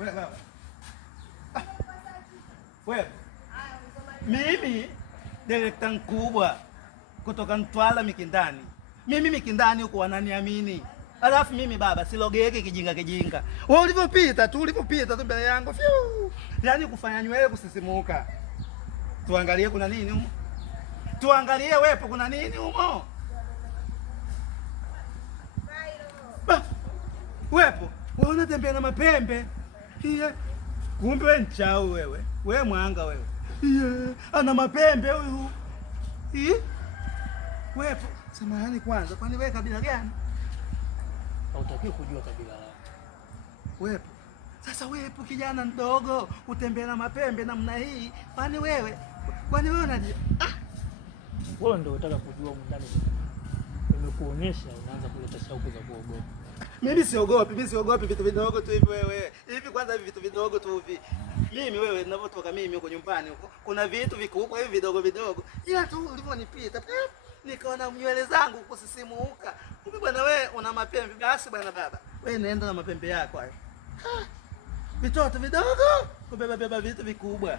Wewe baba. Wewe. Mimi director mkubwa kutoka Mtwara Mikindani. Mimi Mikindani huko wananiamini. Alafu mimi baba silogeke kijinga. Wewe ulipopita tu mbele yangu. Yaani kufanya nywele kusisimuka. Tuangalie kuna nini humo? Tuangalie wepo kuna nini humo? Wepo, wewe unatembea na mapembe. Iye. Kumbe wewe nchao wewe. Wewe mwanga wewe. Iye, ana mapembe huyu. Iye. Wepo, samahani kwanza, kwani wewe kabila gani? Hautakiwi kujua kabila lako. Wepo. Sasa wepo kijana mdogo, utembea na mapembe namna hii. Kwani wewe unaje? Wewe ndio unataka kujua mndani. Nimekuonyesha unaanza kuleta shauku za kuogopa. Mimi siogopi vitu vidogo tu hivi wewe. Hivi kwanza hivi vitu vidogo tu hivi. Mimi wewe ninapotoka mimi huko nyumbani huko kuna vitu vikubwa hivi vidogo. Ila tu ulivyonipita nikaona nywele zangu kusisimuka. Kumbe bwana wewe una mapembe. Basi bwana baba. Wewe nenda na mapembe yako hayo. Vitoto vidogo kubeba vitu vikubwa.